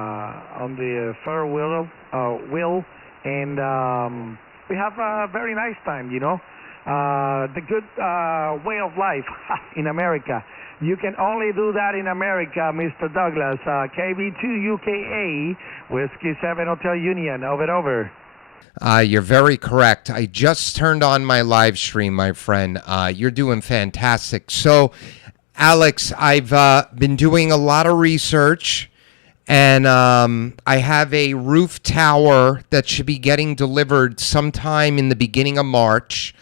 on the third wheel, and we have a very nice time, the good way of life in America. You can only do that in America, Mr. Douglas. KB2UKA, Whiskey 7 Hotel Union, over. You're very correct. I just turned on my live stream, my friend. You're doing fantastic. So, Alex, I've been doing a lot of research, and I have a roof tower that should be getting delivered sometime in the beginning of March.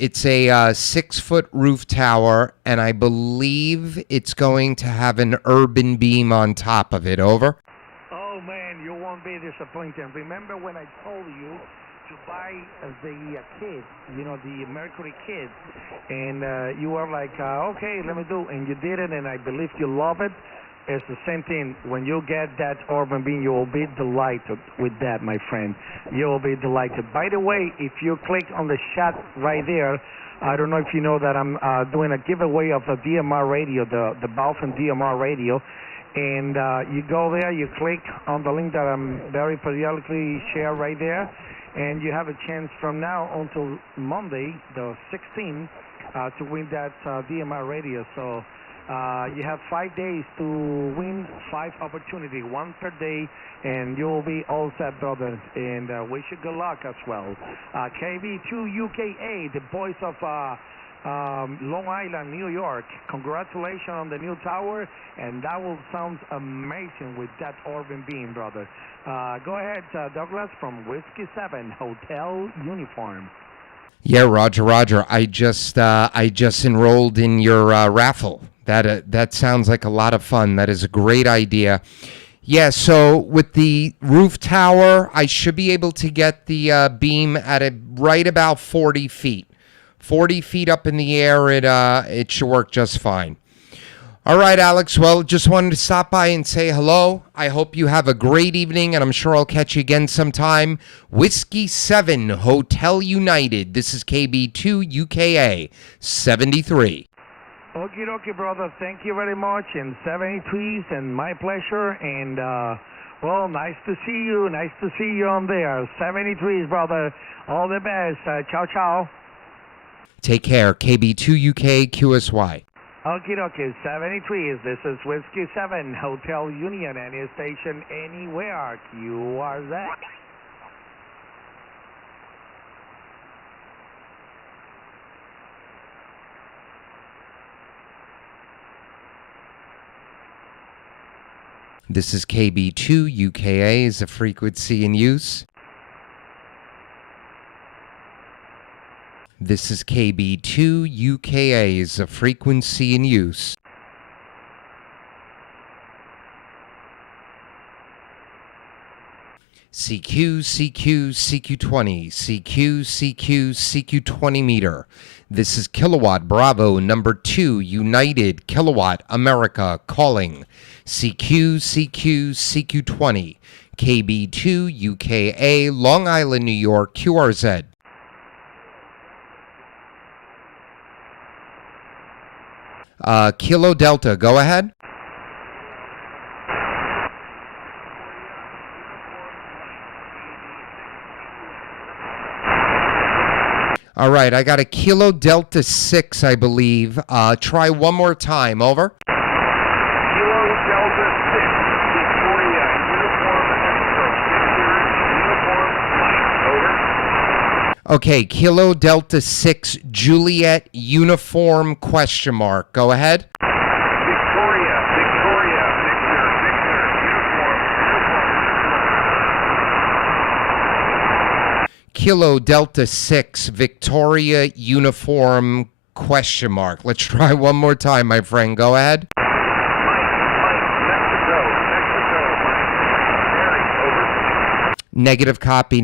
It's a 6-foot roof tower, and I believe it's going to have an urban beam on top of it. Over. Oh, man, you won't be disappointed. Remember when I told you to buy the kids, the Mercury kids, and you were like, okay, let me do, and you did it, and I believe you love it. It's the same thing. When you get that urban beam, you will be delighted with that, my friend. You will be delighted. By the way, if you click on the chat right there, I don't know if you know that I'm doing a giveaway of a DMR radio, the Balfin DMR radio. And you go there, you click on the link that I'm very periodically share right there, and you have a chance from now until Monday, the 16th, to win that DMR radio. So you have 5 days to win 5 opportunities, 1 per day, and you will be all set, brother. And wish you good luck as well. KB2UKA, the voice of Long Island, New York. Congratulations on the new tower, and that will sound amazing with that urban beam, brother. Go ahead, Douglas, from Whiskey 7 Hotel Uniform. Yeah, Roger. I just enrolled in your raffle. That sounds like a lot of fun. That is a great idea. Yeah, so with the roof tower, I should be able to get the beam at right about 40 feet. 40 feet up in the air, it should work just fine. All right, Alex. Well, just wanted to stop by and say hello. I hope you have a great evening, and I'm sure I'll catch you again sometime. Whiskey 7 Hotel United. This is KB2UKA 73. Okie dokie, brother. Thank you very much. And 73s, and my pleasure. And, well, nice to see you. Nice to see you on there. 73s, brother. All the best. Ciao. Take care. KB2UK QSY. Okie dokie, 73s. This is Whiskey 7 Hotel Union. Any station anywhere. QRZ. This is KB2UKA is a frequency in use. This is KB2UKA is a frequency in use. CQ20, CQ20 meter. This is Kilowatt Bravo number 2, United Kilowatt America calling. CQ20, KB2UKA, Long Island, New York, QRZ. Kilo Delta, go ahead. All right, I got a Kilo Delta 6, I believe. Try one more time, over. Kilo Delta 6, Victoria, uniform, over. Okay, Kilo Delta 6, Juliet, uniform, question mark. Go ahead. Victoria, Victor, uniform. Kilo Delta 6, Victoria, uniform, question mark. Let's try one more time, my friend. Go ahead. Negative copy.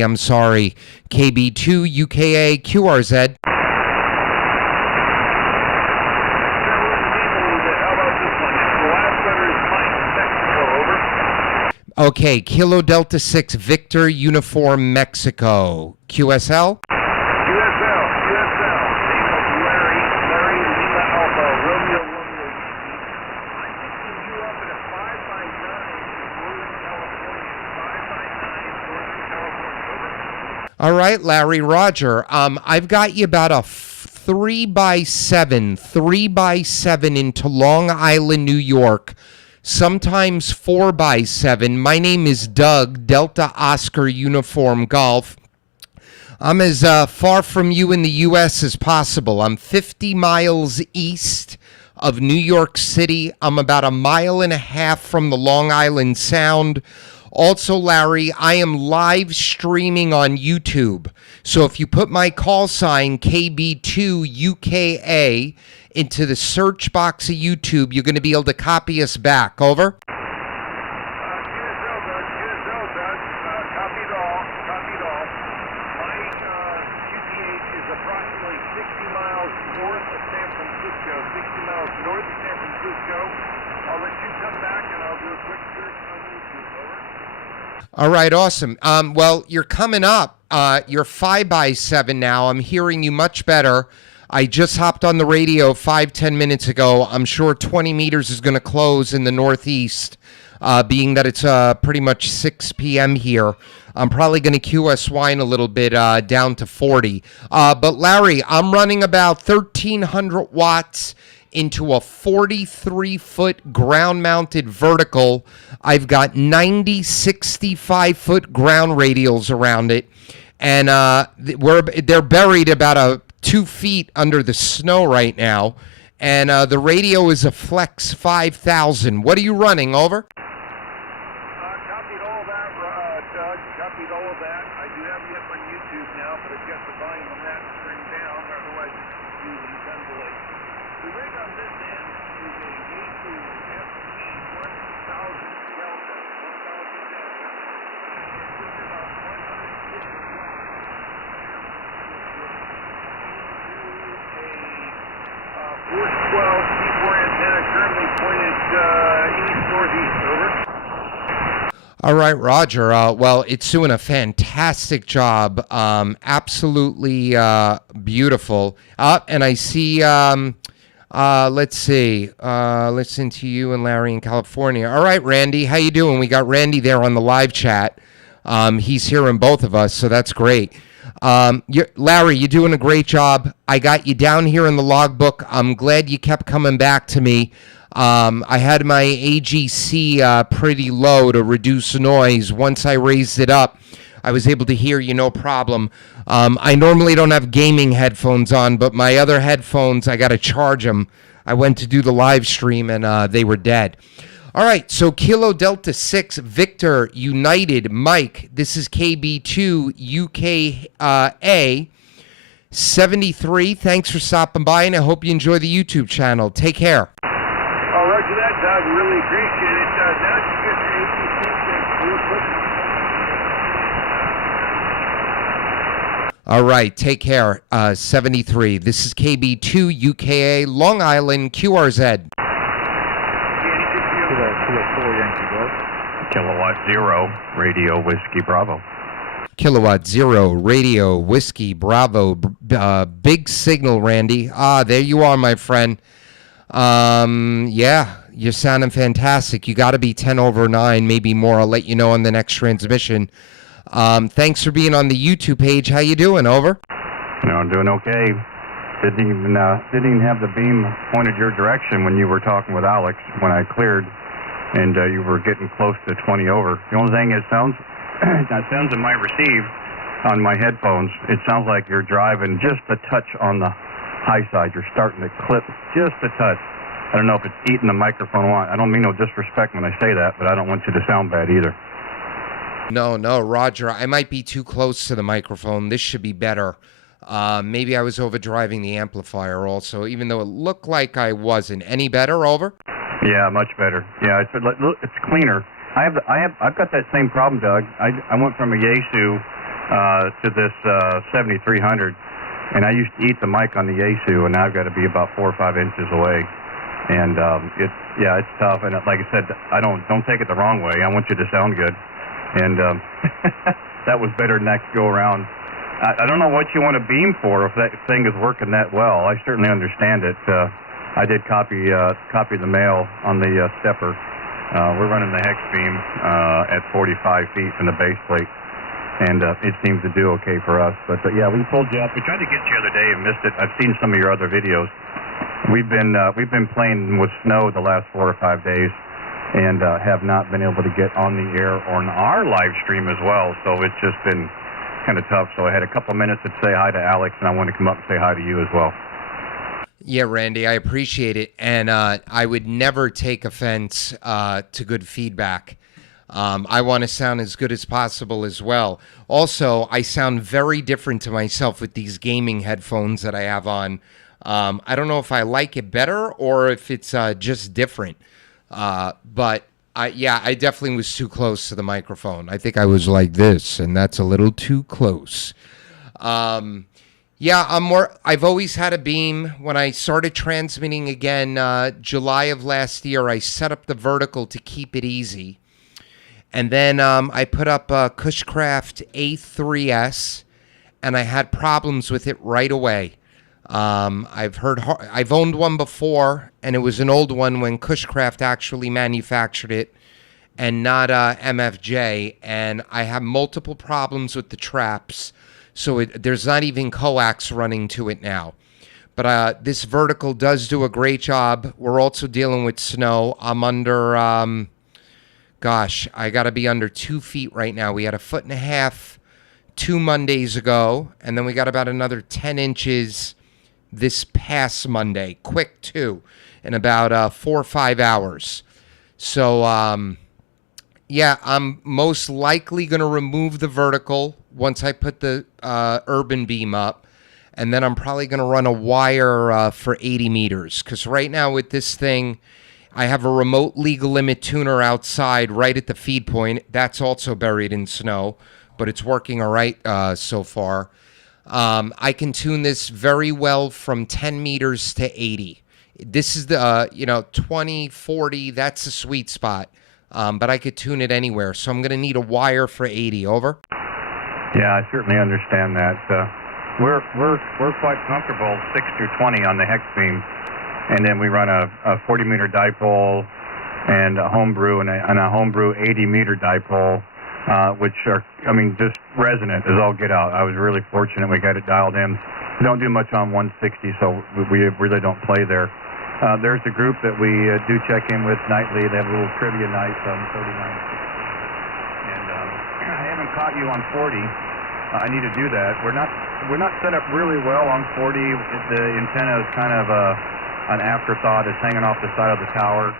I'm sorry. KB2UKA QRZ. Okay, Kilo Delta 6, Victor Uniform Mexico. QSL? All right, Larry, Roger. I've got you about a 3x7 into Long Island, New York. Sometimes 4x7. My name is Doug, Delta Oscar Uniform Golf. I'm as far from you in the U.S. as possible. I'm 50 miles east of New York City. I'm about a mile and a half from the Long Island Sound. Also, Larry, I am live streaming on YouTube. So if you put my call sign KB2UKA into the search box of YouTube, you're going to be able to copy us back. Over. All right, awesome. Well, you're coming up. You're 5x7 now. I'm hearing you much better. I just hopped on the radio 5-10 minutes ago. I'm sure 20 meters is going to close in the Northeast, being that it's pretty much 6 p.m. here. I'm probably going to QS wine a little bit down to 40. But, Larry, I'm running about 1,300 watts into a 43-foot ground-mounted vertical. I've got 90 65-foot ground radials around it, and they're buried about 2 feet under the snow right now, and the radio is a Flex 5000. What are you running? Over. Copied all that, Doug. Copied all of that. I do have you up on YouTube now, but I've got the volume on that turned down, otherwise you would be done delay. The rig on this end is a Yaesu FE 1000 Delta. 1000 Delta. It puts about 150 watts into a 412 C4 antenna currently pointed east-northeast. Over. All right, Roger. Well, it's doing a fantastic job. Absolutely beautiful. And I see, let's see, listen to you and Larry in California. All right, Randy, how you doing? We got Randy there on the live chat. He's hearing both of us, so that's great. Larry, you're doing a great job. I got you down here in the logbook. I'm glad you kept coming back to me. I had my AGC pretty low to reduce noise. Once I raised it up, I was able to hear you no problem. I normally don't have gaming headphones on, but my other headphones, I got to charge them. I went to do the live stream, and they were dead. All right, so Kilo Delta 6, Victor, United, Mike. This is KB2 UKA 73. Thanks for stopping by, and I hope you enjoy the YouTube channel. Take care. Roger that, Doug. Really appreciate it. Now you get your APC real quick. All right, take care. 73. This is KB2 UKA, Long Island, QRZ. Kilowatt 0, Radio Whiskey Bravo. Kilowatt 0, Radio Whiskey Bravo. Big signal, Randy. There you are, my friend. Yeah, you're sounding fantastic. You got to be 10 over 9, maybe more. I'll let you know on the next transmission. Thanks for being on the YouTube page. How you doing? Over. No, I'm doing okay. Didn't even have the beam pointed your direction when you were talking with Alex when I cleared, and you were getting close to 20 over. The only thing it sounds in my receive on my headphones, it sounds like you're driving just a touch on the high side. You're starting to clip just a touch. I don't know if it's eating the microphone or what. I don't mean no disrespect when I say that, but I don't want you to sound bad either. No, Roger. I might be too close to the microphone. This should be better. Maybe I was overdriving the amplifier also, even though it looked like I wasn't. Any better? Over? Yeah, much better. Yeah, it's cleaner. I've got that same problem, Doug. I went from a Yaesu to this 7300, and I used to eat the mic on the Yaesu, and now I've got to be about 4 or 5 inches away. And it's tough. And like I said, don't take it the wrong way. I want you to sound good. And that was better next go around. I don't know what you want to beam for if that thing is working that well. I certainly understand it. I did copy the mail on the stepper. We're running the hex beam at 45 feet from the base plate. and it seems to do okay for us. But yeah, we pulled you up. We tried to get you the other day and missed it. I've seen some of your other videos. We've been playing with snow the last 4 or 5 days, and have not been able to get on the air or on our live stream as well. So it's just been kind of tough. So I had a couple minutes to say hi to Alex, and I want to come up and say hi to you as well. Yeah, Randy, I appreciate it, and I would never take offense to good feedback. I want to sound as good as possible as well. Also, I sound very different to myself with these gaming headphones that I have on. I don't know if I like it better or if it's just different. But I definitely was too close to the microphone. I think I was like this, and that's a little too close. I've always had a beam. When I started transmitting again, July of last year, I set up the vertical to keep it easy. And then I put up a Cushcraft A3S, and I had problems with it right away. I've owned one before, and it was an old one when Cushcraft actually manufactured it, and not MFJ. And I have multiple problems with the traps. So there's not even coax running to it now. But this vertical does do a great job. We're also dealing with snow. I'm under, I got to be under 2 feet right now. We had 1.5 feet 2 Mondays ago, and then we got about another 10 inches this past Monday. Quick, too, in about 4 or 5 hours. So, I'm most likely going to remove the vertical once I put the urban beam up, and then I'm probably going to run a wire for 80 meters, because right now with this thing, I have a remote legal limit tuner outside right at the feed point. That's also buried in snow, but it's working all right so far. I can tune this very well from 10 meters to 80. This is the 20, 40, that's the sweet spot. But I could tune it anywhere, so I'm going to need a wire for 80. Over. Yeah, I certainly understand that. We're quite comfortable 6 through 20 on the hex beam, and then we run a 40-meter dipole and a homebrew and a homebrew 80-meter dipole, which are, just resonant as all get out. I was really fortunate we got it dialed in. We don't do much on 160, so we really don't play there. There's a group that we do check in with nightly. They have a little trivia night on 39. And I haven't caught you on 40. I need to do that. We're not set up really well on 40. The antenna is kind of an afterthought. It's hanging off the side of the tower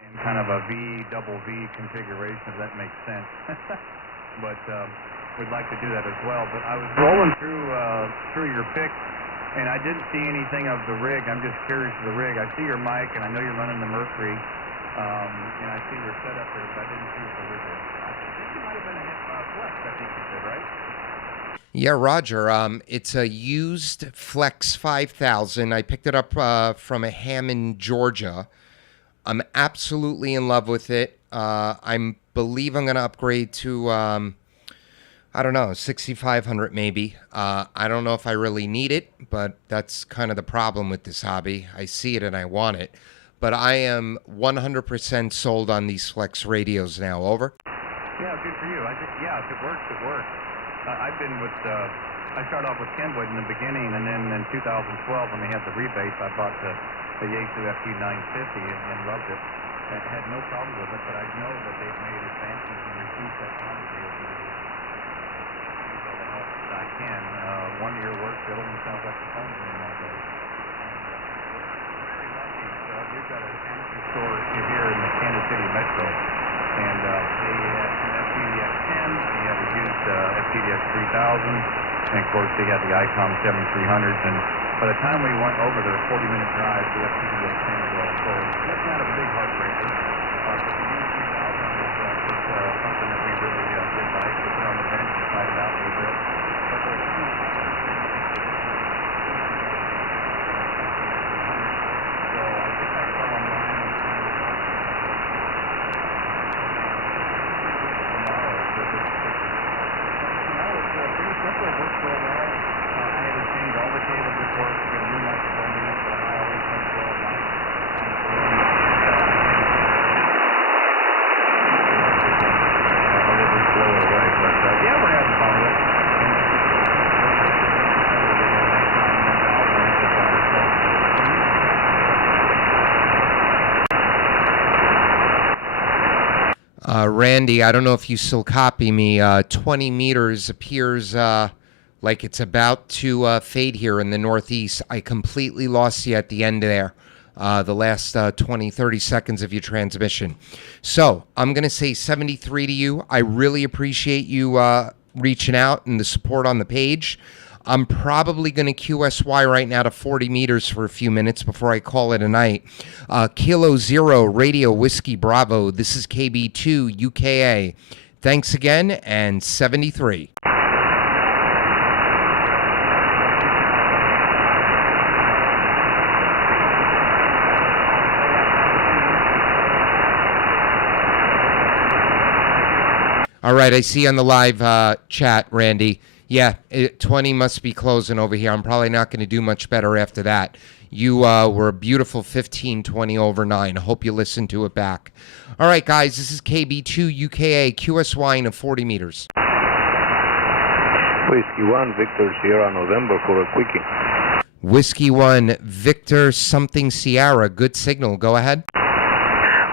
in kind of a double V configuration, if that makes sense. But we'd like to do that as well. But I was rolling through your pics, and I didn't see anything of the rig. I'm just curious of the rig. I see your mic, and I know you're running the Mercury, and I see your setup there, but I didn't see what the rig was. I think it might have been a Flex, I think you said, right? Yeah, Roger. It's a used Flex 5000. I picked it up from a Hammond, Georgia. I'm absolutely in love with it. I believe I'm going to upgrade to, 6,500 maybe. I don't know if I really need it, but that's kind of the problem with this hobby. I see it and I want it. But I am 100% sold on these Flex radios now. Over. Yeah, good for you. If it works, it works. I've been with, I started off with Kenwood in the beginning, and then in 2012 when they had the rebates, I bought the Yaesu FT950 and loved it. I had no problem with it, but I know that they've made advances in receive technology over the years. Use all the help that I can. One ear works, the other one sounds like the phone's ringing all day. Very lucky. We've got an amateur store here in the Kansas City Metro, and they had an FPDX 10, they had a used FPDX 3000, and of course they had the ICOM 7300s, and by the time we went over the 40-minute drive, the FPDX 10 was all sold. That's not a big heartbreaker. But the used 3000 was something that we really did like. We put on the bench and tried it out a little bit. But there's so I think I saw online and pretty simple. It works real well. I had to change all the cables that work. We got a new microphone unit for the Heil 8.12 mic. Randy, I don't know if you still copy me. 20 meters appears like it's about to fade here in the northeast. I completely lost you at the end there, the last 20, 30 seconds of your transmission. So I'm going to say 73 to you. I really appreciate you reaching out and the support on the page. I'm probably going to QSY right now to 40 meters for a few minutes before I call it a night. Kilo Zero Radio Whiskey Bravo. This is KB2 UKA. Thanks again, and 73. All right, I see on the live chat, Randy. Yeah, 20 must be closing over here. I'm probably not going to do much better after that. You were a beautiful 15:20 over 9. I hope you listened to it back. All right, guys, this is KB2 UKA, QSY in 40 meters. Whiskey 1, Victor Sierra November for a quickie. Whiskey 1, Victor something Sierra. Good signal. Go ahead.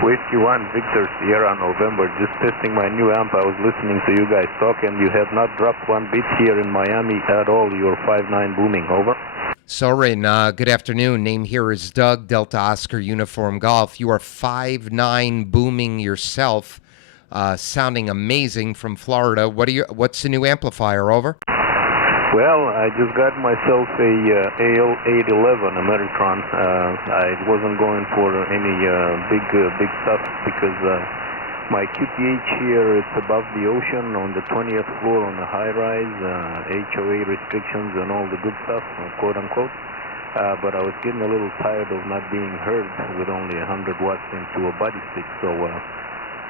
Whiskey 1, Victor Sierra November. Just testing my new amp. I was listening to you guys talk, and you have not dropped one bit here in Miami at all. You're 5'9" booming. Over. Soren, good afternoon. Name here is Doug, Delta Oscar Uniform Golf. You are 5'9" booming yourself, sounding amazing from Florida. What's the new amplifier? Over. Well, I just got myself a AL 811 Ameritron. I wasn't going for any big stuff because my QTH here is above the ocean on the 20th floor on the high rise, HOA restrictions and all the good stuff, quote unquote. But I was getting a little tired of not being heard with only 100 watts into a body stick, so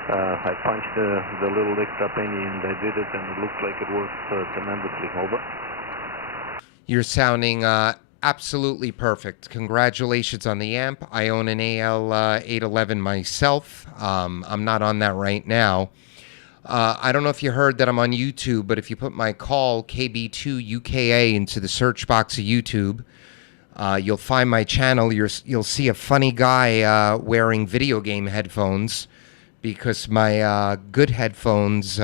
I punched the little extra penny and I did it, and it looks like it works tremendously. Over. You're sounding absolutely perfect. Congratulations on the amp. I own an AL 811 myself. I'm not on that right now. I don't know if you heard that I'm on YouTube, but if you put my call, KB2 UKA, into the search box of YouTube, you'll find my channel. You'll see a funny guy wearing video game headphones, because my good headphones,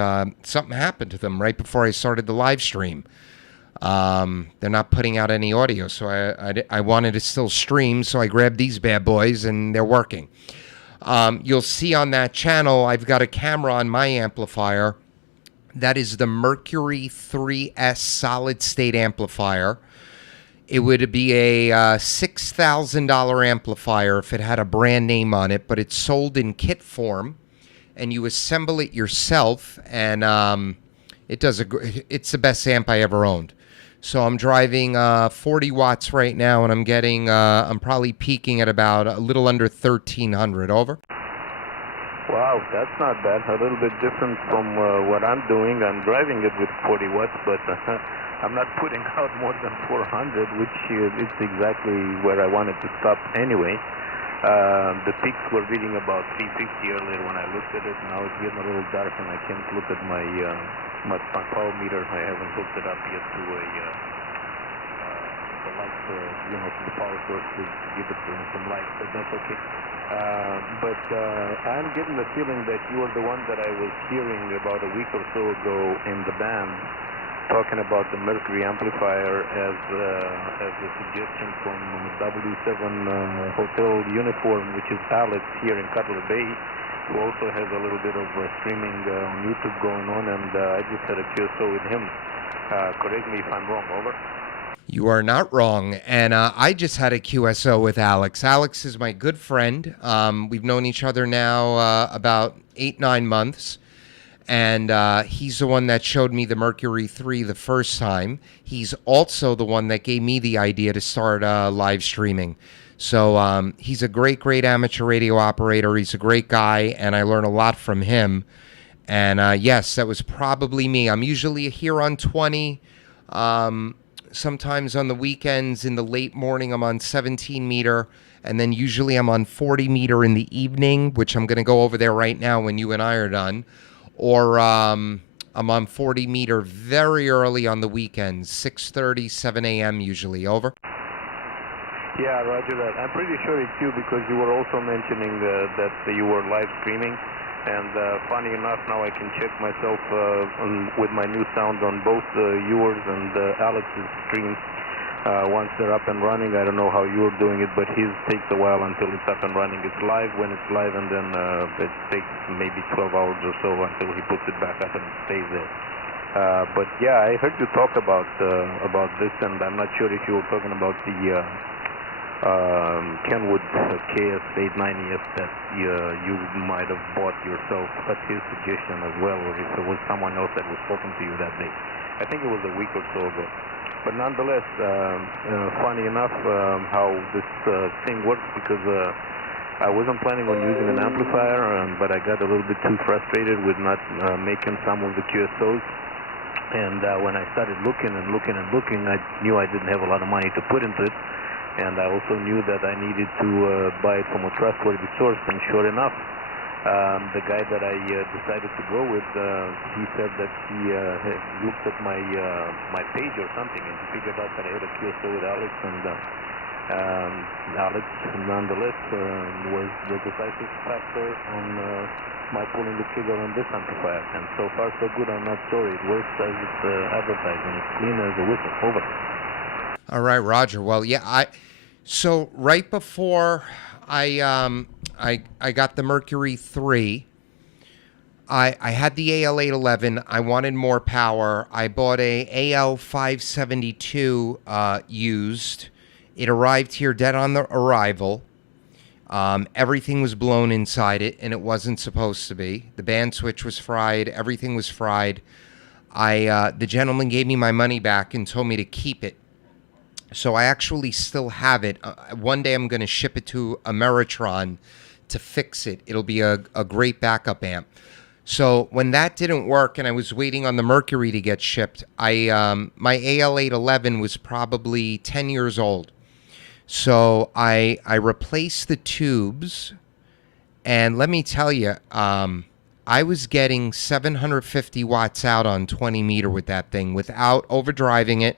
something happened to them right before I started the live stream. They're not putting out any audio, so I wanted to still stream, so I grabbed these bad boys, and they're working. You'll see on that channel, I've got a camera on my amplifier. That is the Mercury 3S solid-state amplifier. It would be a $6,000 amplifier if it had a brand name on it, but it's sold in kit form, and you assemble it yourself, and it's the best amp I ever owned. So I'm driving 40 watts right now, and I'm probably peaking at about a little under 1,300. Over. Wow, that's not bad. A little bit different from what I'm doing. I'm driving it with 40 watts, but I'm not putting out more than 400, which is exactly where I wanted to stop anyway. The peaks were reading about 350 earlier when I looked at it. Now it's getting a little dark, and I can't look at my power meter. I haven't hooked it up yet to the light, to the power source to give it some light, but that's okay. But I'm getting the feeling that you are the one that I was hearing about a week or so ago in the band, talking about the Mercury amplifier as a suggestion from W7 Hotel Uniform, which is Alex here in Cutler Bay, who also has a little bit of streaming on YouTube going on, and I just had a QSO with him. Correct me if I'm wrong. Over. You are not wrong, and I just had a QSO with Alex. Alex is my good friend. We've known each other now about 8-9 months. And he's the one that showed me the Mercury III the first time. He's also the one that gave me the idea to start live streaming. So he's a great amateur radio operator. He's a great guy, and I learn a lot from him. And yes, that was probably me. I'm usually here on 20. Sometimes on the weekends in the late morning, I'm on 17 meter. And then usually I'm on 40 meter in the evening, which I'm going to go over there right now when you and I are done. Or I'm on 40 meter very early on the weekends, 6:30, 7 a.m. usually. Over. Yeah, roger that. I'm pretty sure it's you, because you were also mentioning that you were live streaming. And funny enough, now I can check myself with my new sound on both yours and Alex's streams. Once they're up and running, I don't know how you're doing it, but his takes a while until it's up and running. It's live when it's live, and then it takes maybe 12 hours or so until he puts it back up and it stays there. But yeah, I heard you talk about this, and I'm not sure if you were talking about the Kenwood KS890S that you might have bought yourself at his suggestion as well, or if it was someone else that was talking to you that day. I think it was a week or so ago. But nonetheless, funny enough how this thing works, because I wasn't planning on using an amplifier, but I got a little bit too frustrated with not making some of the QSOs. And when I started looking, I knew I didn't have a lot of money to put into it. And I also knew that I needed to buy it from a trustworthy source. And sure enough, the guy that I decided to go with, he said that he looked at my page or something, and he figured out that I had a QSO with Alex, and Alex, nonetheless, was the decisive factor on my pulling the trigger on this amplifier. And so far, so good on that story. It works as it's advertised, and it's clean as a whistle. Over. All right, Roger. Well, yeah, so right before I got the Mercury III, I had the AL811. I wanted more power. I bought a AL572 used. It arrived here dead on the arrival. Everything was blown inside it, and it wasn't supposed to be. The band switch was fried. Everything was fried. The gentleman gave me my money back and told me to keep it. So I actually still have it. One day I'm going to ship it to Ameritron to fix it. It'll be a great backup amp. So when that didn't work and I was waiting on the Mercury to get shipped, my AL811 was probably 10 years old. So I replaced the tubes, and let me tell you, I was getting 750 watts out on 20 meter with that thing without overdriving it,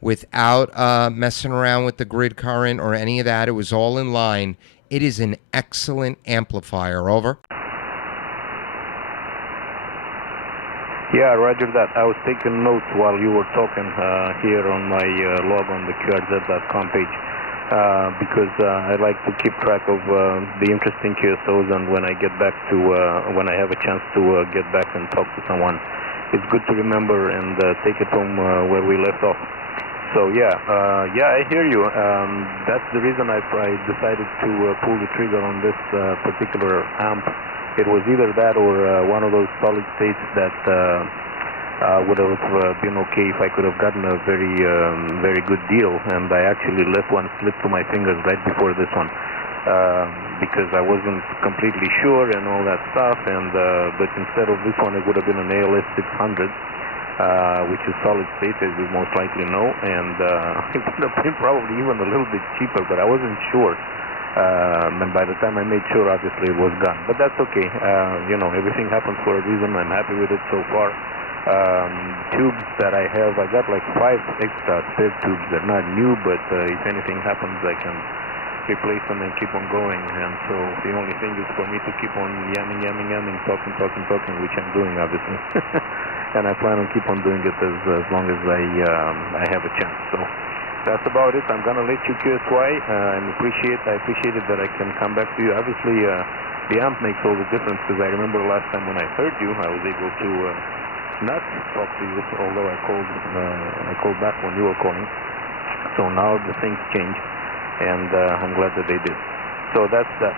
without messing around with the grid current or any of that. It was all in line. It is an excellent amplifier. Over. Yeah, roger that. I was taking notes while you were talking here on my log on the QRZ.com page, because I like to keep track of the interesting QSOs, and when I get back to, when I have a chance to get back and talk to someone, it's good to remember and take it from where we left off. So yeah, I hear you. That's the reason I decided to pull the trigger on this particular amp. It was either that or one of those solid states that would have been okay if I could have gotten a very good deal. And I actually let one slip through my fingers right before this one, because I wasn't completely sure and all that stuff. And but instead of this one, it would have been an ALS 600. Which is solid state, as you most likely know, and it would have been probably even a little bit cheaper, but I wasn't sure. And by the time I made sure, obviously it was gone. But that's okay. Everything happens for a reason. I'm happy with it so far. Tubes that I have, I got like 5 extra spare tubes. They're not new, but if anything happens, I can replace them and keep on going. And so the only thing is for me to keep on yamming, talking, which I'm doing, obviously. And I plan on keep on doing it as long as I have a chance. So that's about it. I'm gonna let you QSY, and I appreciate it that I can come back to you. Obviously, the amp makes all the difference, because I remember last time when I heard you, I was able to not talk to you, although I called back when you were calling. So now the things change, and I'm glad that they did. So that's that.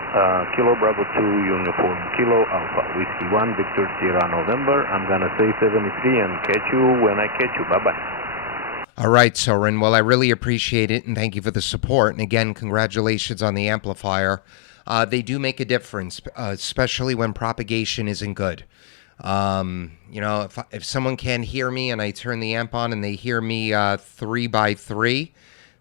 Kilo Bravo 2 Uniform Kilo Alpha Whiskey 1 Victor Sierra November. I'm gonna say 73 and catch you when I catch you. Bye-bye. All right, Soren. Well, I really appreciate it, and thank you for the support. And again, congratulations on the amplifier. They do make a difference, especially when propagation isn't good. If someone can't hear me and I turn the amp on and they hear me 3x3,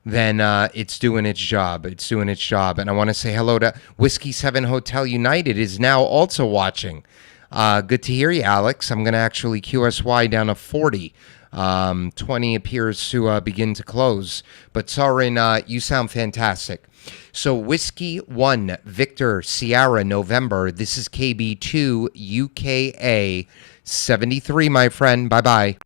then it's doing its job. And I want to say hello to Whiskey 7 Hotel United is now also watching. Good to hear you, Alex. I'm going to actually QSY down to 40. 20 appears to begin to close. But Soren, you sound fantastic. So Whiskey 1, Victor, Sierra, November. This is KB2, UKA 73, my friend. Bye-bye.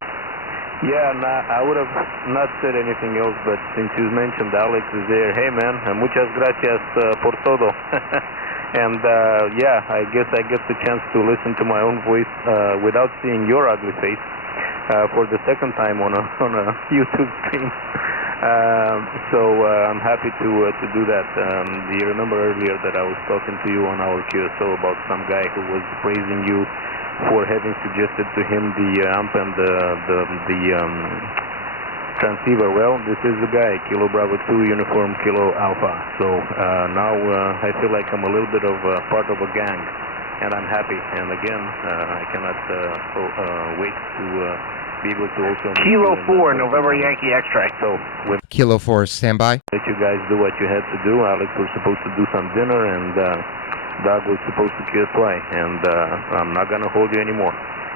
Yeah, I would have not said anything else, but since you mentioned Alex is there, hey man, muchas gracias por todo. And yeah, I guess I get the chance to listen to my own voice without seeing your ugly face for the second time on a YouTube stream. So I'm happy to do that. Do you remember earlier that I was talking to you on our QSO about some guy who was praising you for having suggested to him the amp and the transceiver? Well, this is the guy, Kilo Bravo 2 Uniform Kilo Alpha. So now I feel like I'm a little bit of part of a gang, and I'm happy. And again, I cannot wait to be able to also... Kilo 4, November Yankee X-Ray. So with Kilo 4, stand by. let you guys do what you had to do. Alex was supposed to do some dinner, and Doug was supposed to QSY, and I'm not going to hold you anymore.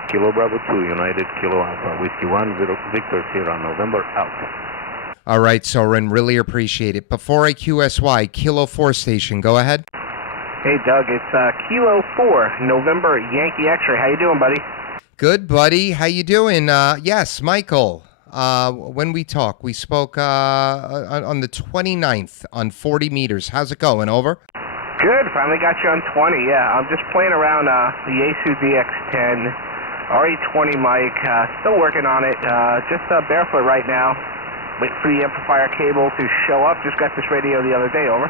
Kilo Bravo 2, United Kilo Alpha, Whiskey 1, Victor Sierra, November, out. All right, Soren, really appreciate it. Before I QSY, Kilo 4 station, go ahead. Hey, Doug, it's Kilo 4, November Yankee X-Ray. How you doing, buddy? Good, buddy. How you doing? Yes, Michael. When we talk, we spoke on the 29th on 40 meters. How's it going? Over? Good. Finally got you on 20. Yeah, I'm just playing around the Yaesu DX10, RE20 mic. Still working on it. Just barefoot right now. Wait for the amplifier cable to show up. Just got this radio the other day. Over.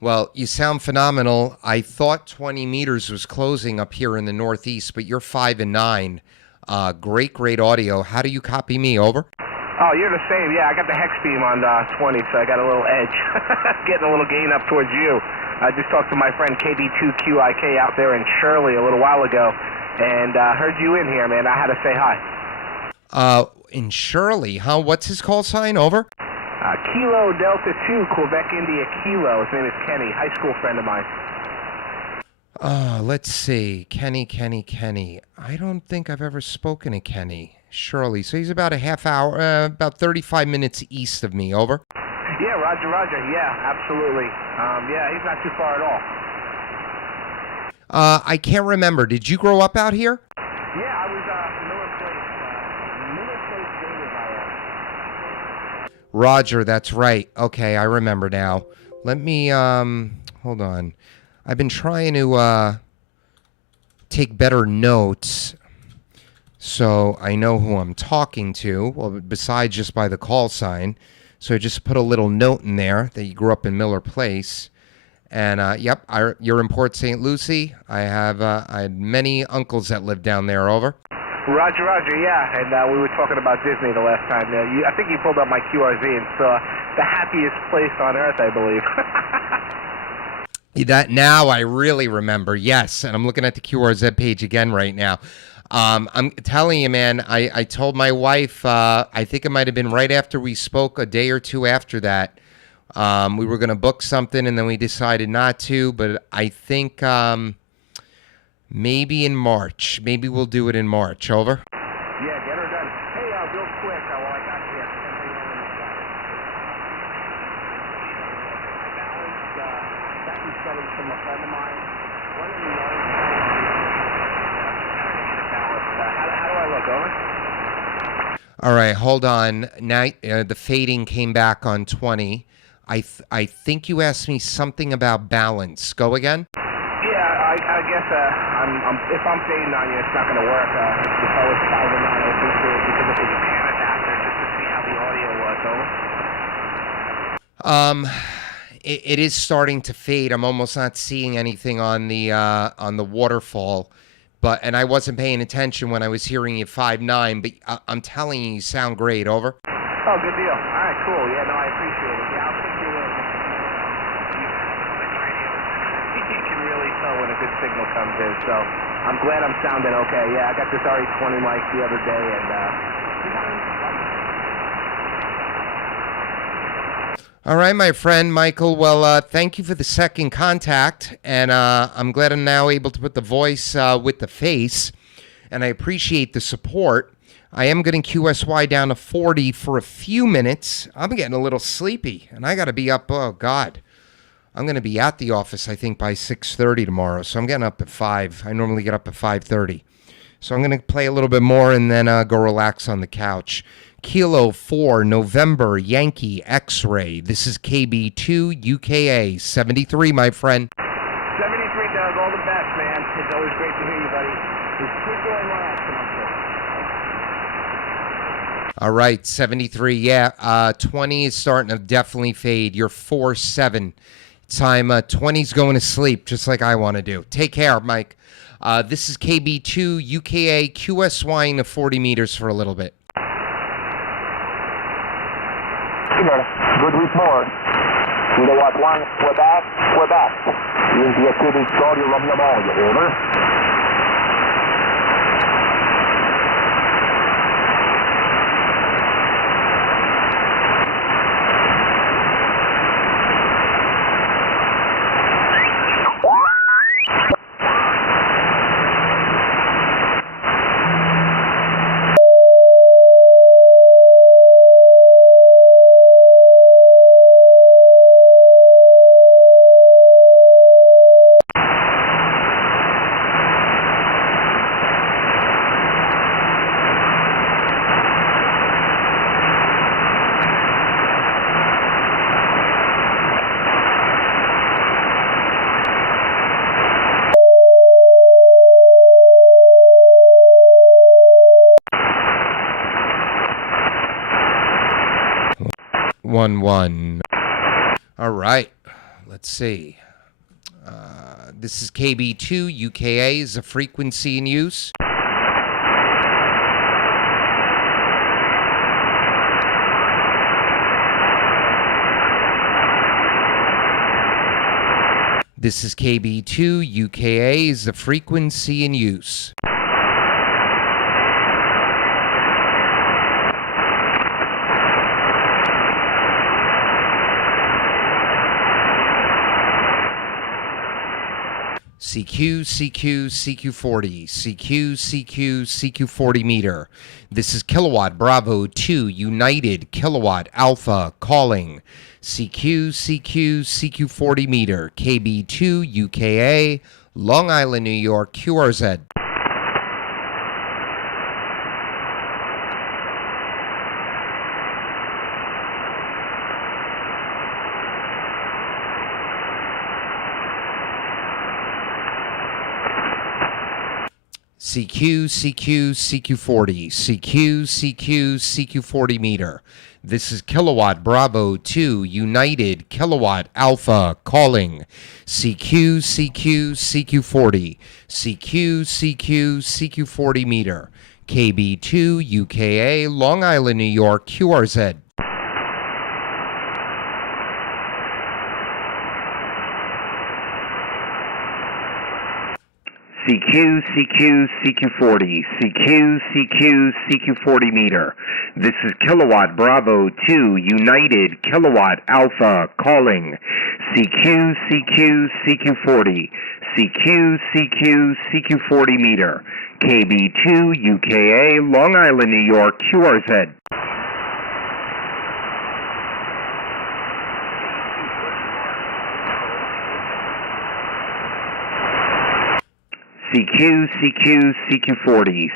Well, you sound phenomenal. I thought 20 meters was closing up here in the Northeast, but you're 5 and 9. Great audio. How do you copy me? Over? Oh, you're the same. Yeah, I got the hex beam on 20, so I got a little edge. Getting a little gain up towards you. I just talked to my friend KB2QIK out there in Shirley a little while ago, and heard you in here, man. I had to say hi. In Shirley, huh? What's his call sign? Over? Kilo Delta 2, Quebec India Kilo. His name is Kenny, high school friend of mine. Let's see. Kenny. I don't think I've ever spoken to Kenny. Shirley. So he's about a half hour, about 35 minutes east of me. Over? Yeah, Roger. Yeah, absolutely. Yeah, he's not too far at all. I can't remember. Did you grow up out here? Yeah, I was Miller Place, Davis, I am. Roger, that's right. Okay, I remember now. Let me, hold on. I've been trying to take better notes so I know who I'm talking to, well, besides just by the call sign. So I just put a little note in there that you grew up in Miller Place. And, yep, you're in Port St. Lucie. I had many uncles that lived down there. Over? Roger, yeah. And we were talking about Disney the last time. I think you pulled up my QRZ and saw the happiest place on earth, I believe. That now I really remember, yes. And I'm looking at the QRZ page again right now. I'm telling you, man, I told my wife, I think it might have been right after we spoke, a day or two after that. We were going to book something, and then we decided not to. But I think maybe in March. Maybe we'll do it in March. Over? Yeah, get her done. Hey, real quick, while I got you, that was selling from a friend of mine. One of the how do I look? Over? All right, hold on. Now the fading came back on 20. I think you asked me something about balance. Go again? Yeah, I guess if I'm fading on you, it's not going to work. If I was 5 and 9, I would do it because of the pan adapter just to see how the audio was. Over? It is starting to fade. I'm almost not seeing anything on the waterfall. And I wasn't paying attention when I was hearing you 5.9, but I'm telling you, you sound great. Over? Oh, good deal. All right, cool. Yeah, no, I appreciate it. Yeah, I'll take you in. You can really tell when a good signal comes in, so I'm glad I'm sounding okay. Yeah, I got this RE20 mic the other day, and all right, my friend Michael. Well, thank you for the second contact, and I'm glad I'm now able to put the voice with the face, and I appreciate the support. I am getting QSY down to 40 for a few minutes. I'm getting a little sleepy, and I got to be up, oh, God, I'm going to be at the office, I think, by 6:30 tomorrow. So I'm getting up at 5. I normally get up at 5:30. So I'm going to play a little bit more and then go relax on the couch. Kilo 4, November, Yankee, X-Ray. This is KB2, UKA, 73, my friend. 73, Doug. All the best, man. It's always great to hear you, buddy. Just keep going relaxing, I'm sure. All right, 73, yeah. 20 is starting to definitely fade. You're 4-7. Time 20's going to sleep, just like I want to do. Take care, Mike. This is KB2, UKA, QSY into 40 meters for a little bit. Good report. Kilowatt 1, we're back. Here's the activity audio from Lemonia, over. One. All right. Let's see. This is KB2, UKA is a frequency in use. This is KB2, UKA is the frequency in use. CQ40, CQ40 meter. This is Kilowatt Bravo 2, United, Kilowatt Alpha, calling. CQ40 meter, KB2, UKA, Long Island, New York, QRZ. CQ40, CQ40 meter. This is Kilowatt Bravo 2, United, Kilowatt Alpha, calling. CQ40, CQ40 meter. KB2, UKA, Long Island, New York, QRZ. CQ40, CQ40 meter. This is Kilowatt Bravo 2, United, Kilowatt Alpha, calling. CQ40, CQ40 meter. KB2, UKA, Long Island, New York, QRZ. CQ40,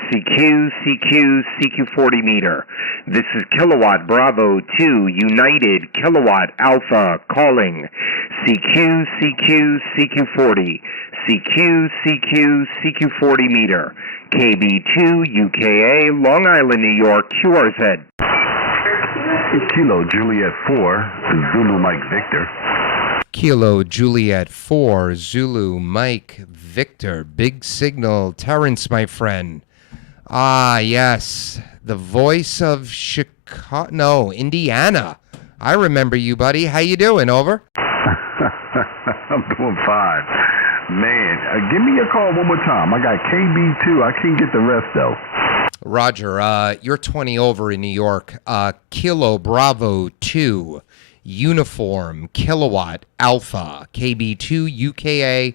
CQ40 meter. This is Kilowatt Bravo 2, United, Kilowatt Alpha, calling. CQ40, CQ40 meter. KB2, UKA, Long Island, New York, QRZ. Kilo Juliet 4, Zulu Mike Victor. Kilo Juliet 4, Zulu Mike Victor. Big signal. Terrence, my friend. Ah, yes. The voice of Chicago. No, Indiana. I remember you, buddy. How you doing? Over? I'm doing fine. Man, give me a call one more time. I got KB2. I can't get the rest, though. Roger. You're 20 over in New York. Kilo Bravo 2. Uniform, Kilowatt, Alpha, KB2, UKA.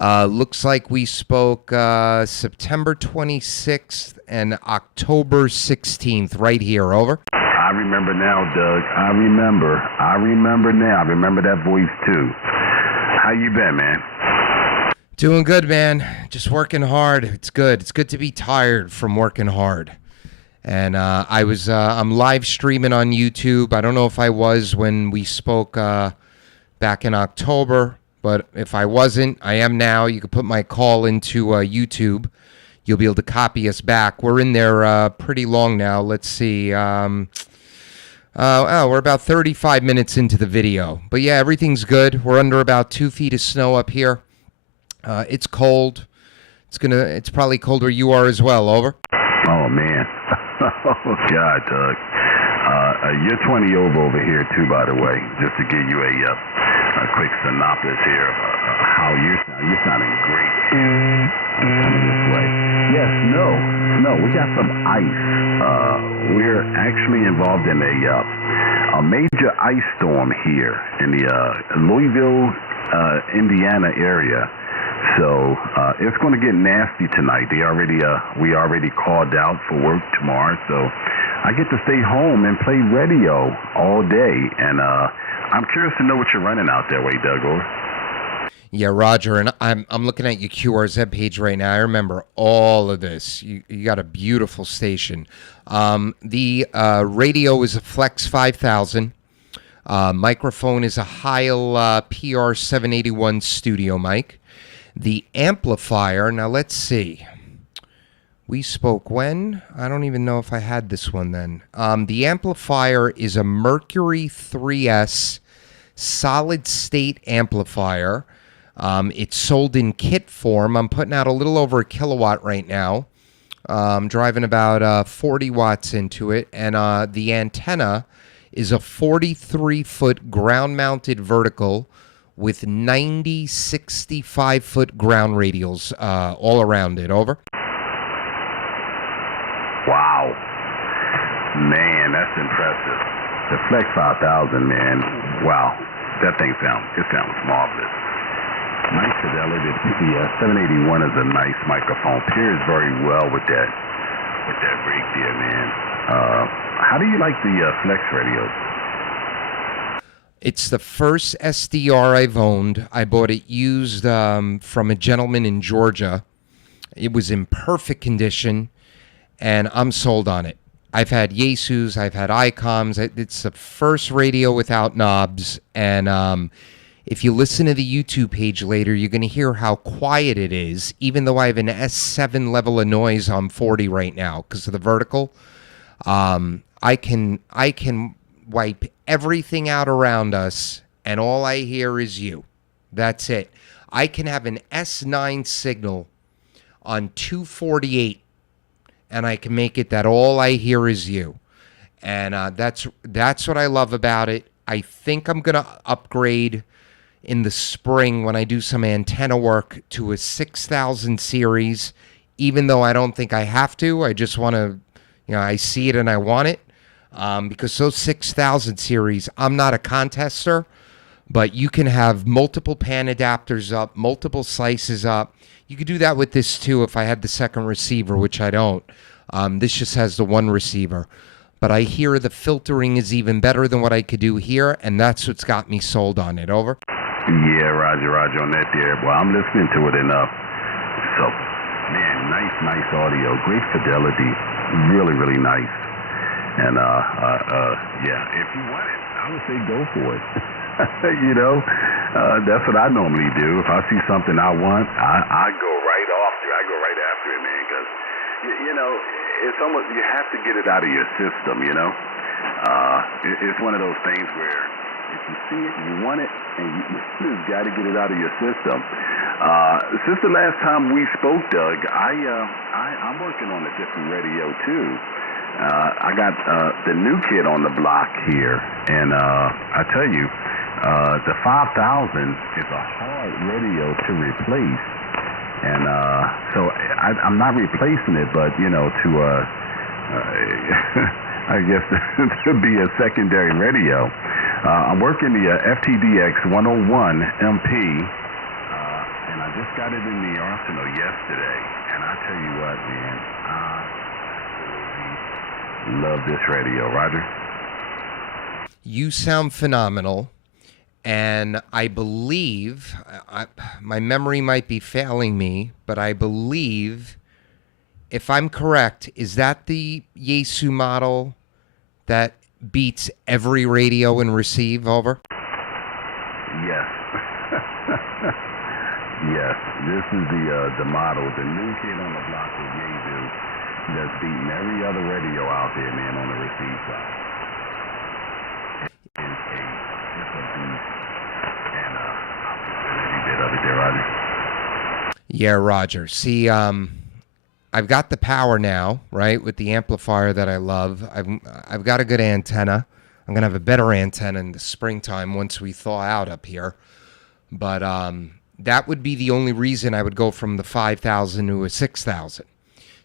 Looks like we spoke September 26th and October 16th right here, over. I remember now, Doug. I remember now. I remember that voice, too. you been, man? Doing good, man. Just working hard. It's good. It's good to be tired from working hard. And I'm live streaming on YouTube. I don't know if I was when we spoke back in October, but if I wasn't, I am now. You can put my call into YouTube. You'll be able to copy us back. We're in there pretty long now. Let's see. We're about 35 minutes into the video. But yeah, everything's good. We're under about 2 feet of snow up here. It's cold. It's probably cold where you are as well. Over. Oh man. Oh God, Doug. You're 20 over here too, by the way. Just to give you a quick synopsis here of how you're sounding. You're sounding great. Coming this way. Yes. No. We got some ice. We're actually involved in a major ice storm here in the Louisville, Indiana area. So it's going to get nasty tonight. We already called out for work tomorrow, so I get to stay home and play radio all day. And I'm curious to know what you're running out there, Doug. Over. Yeah, Roger, and I'm looking at your QRZ page right now. I remember all of this. You got a beautiful station. The radio is a Flex 5000. Microphone is a Heil PR781 studio mic. The amplifier, now let's see. We spoke when? I don't even know if I had this one then. The amplifier is a Mercury 3S solid state amplifier. It's sold in kit form. I'm putting out a little over a kilowatt right now. I'm driving about 40 watts into it. And the antenna is a 43-foot ground-mounted vertical with 90 65-foot ground radials all around it. Over. Wow. Man, that's impressive. The Flex 5000, man. Wow. That thing sounds marvelous. Nice fidelity. The 781 is a nice microphone. Pairs very well with that rig there, man. How do you like the Flex radios? It's the first SDR I've owned. I bought it used from a gentleman in Georgia. It was in perfect condition, and I'm sold on it. I've had Yaesus, I've had ICOMs. It's the first radio without knobs, and if you listen to the YouTube page later, you're going to hear how quiet it is, even though I have an S7 level of noise on 40 right now because of the vertical. I can wipe everything out around us, and all I hear is you. That's it. I can have an S9 signal on 248, and I can make it that all I hear is you. And that's what I love about it. I think I'm going to upgrade in the spring when I do some antenna work to a 6000 series, even though I don't think I have to. I just want to, I see it and I want it. Because those 6000 series, I'm not a contester, but you can have multiple pan adapters up, multiple slices up. You could do that with this too if I had the second receiver, which I don't. This just has the one receiver. But I hear the filtering is even better than what I could do here, and that's what's got me sold on it. Over. Yeah, Roger on that there. Well, I'm listening to it enough. So, man, nice audio. Great fidelity. Really nice. And, yeah, if you want it, I would say go for it. That's what I normally do. If I see something I want, I go right after it, man, because, it's almost, you have to get it out of your system, It's one of those things where if you see it, you want it, and you just got to get it out of your system. Since the last time we spoke, Doug, I'm working on a different radio, too. I got the new kid on the block here, and I tell you, the 5000 is a hard radio to replace, and so I'm not replacing it, but to I guess to be a secondary radio. I'm working the FTDX 101 MP, and I just got it in the arsenal yesterday, and I tell you what, man, love this radio. Roger. You sound phenomenal, And I believe, my memory might be failing me, but I believe, if I'm correct, is that the Yaesu model that beats every radio and receive? Over? Yes. Yes. This is the model, the new kid on the block with Yaesu that's beating every other radio out there, man, on the receive side. It's a beast. And every bit of it there, Roger. Yeah, Roger. See, I've got the power now, right, with the amplifier that I love. I've got a good antenna. I'm gonna have a better antenna in the springtime once we thaw out up here. But that would be the only reason I would go from the 5,000 to a 6,000.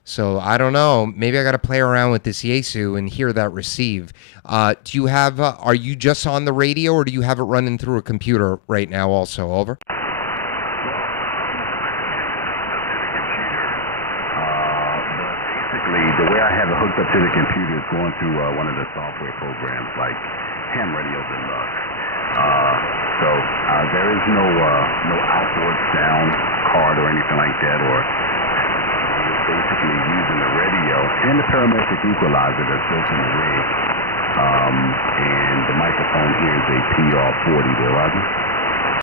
So I don't know. Maybe I got to play around with this Yaesu and hear that receive. Do you have? Are you just on the radio, or do you have it running through a computer right now? Also, over. The way I have it hooked up to the computer is going through one of the software programs like Ham Radio Deluxe. So there is no outboard sound card or anything like that, or it's basically using the radio and the parametric equalizer that's built in the rig. And the microphone here is a PR40 there, Roger.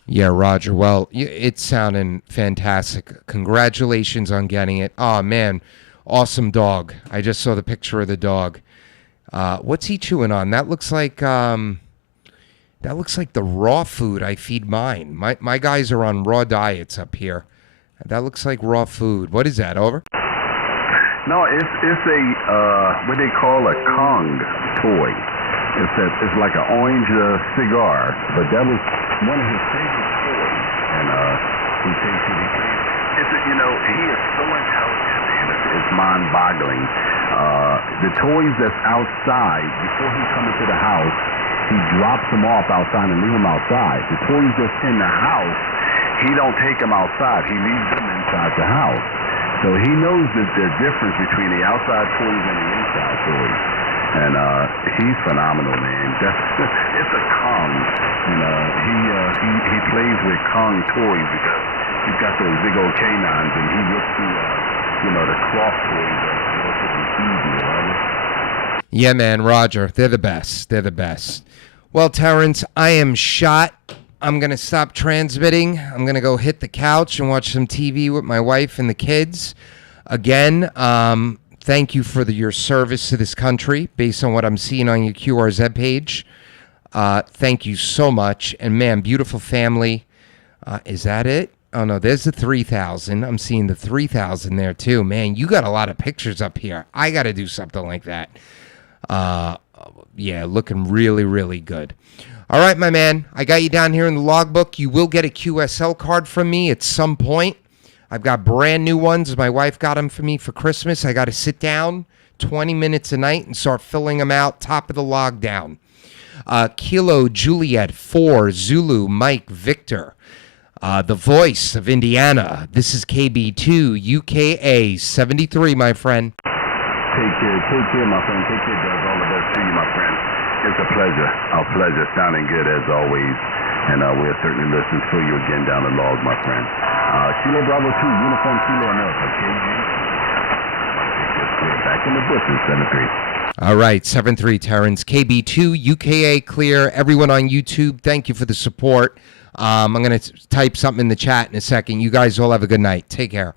Yeah, Roger. Well, it's sounding fantastic. Congratulations on getting it. Oh, man. Awesome dog. I just saw the picture of the dog. What's he chewing on? That looks like the raw food I feed mine. My guys are on raw diets up here. That looks like raw food. What is that? Over? No, it's a what they call a Kong toy. It's like an orange cigar, but that was one of his favorite toys, and he takes it. He is so intelligent, man. It's mind-boggling. The toys that's outside, before he comes into the house, he drops them off outside and leave them outside. The toys that's in the house, he don't take them outside. He leaves them inside the house. So he knows the difference between the outside toys and the inside toys. And he's phenomenal, man. It's a Kong. And he plays with Kong toys because he's got those big old canines, and he looks through the cloth toys relatively easy, right? Yeah, man, Roger. They're the best. They're the best. Well, Terrence, I am shot. I'm going to stop transmitting. I'm going to go hit the couch and watch some TV with my wife and the kids. Again, thank you for your service to this country based on what I'm seeing on your QRZ page. Thank you so much. And, man, beautiful family. Is that it? Oh, no, there's the 3,000. I'm seeing the 3,000 there, too. Man, you got a lot of pictures up here. I got to do something like that. Yeah, looking really, really good. All right, my man, I got you down here in the logbook. You will get a QSL card from me at some point. I've got brand new ones. My wife got them for me for Christmas. I got to sit down 20 minutes a night and start filling them out, top of the log down. Kilo Juliet 4 Zulu Mike Victor. The voice of Indiana. This is KB2 UKA 73, my friend. Take care, my friend. Take care, Doug. All the best to you, my friend. It's a pleasure. Our pleasure. Sounding good as always. And we'll certainly listen for you again down the log, my friend. Kilo Bravo 2, Uniform Kilo and Alpha, KG. Back in the bushes, 7-3. All right, 7-3, Terrence. KB2, UKA clear. Everyone on YouTube, thank you for the support. I'm going to type something in the chat in a second. You guys all have a good night. Take care.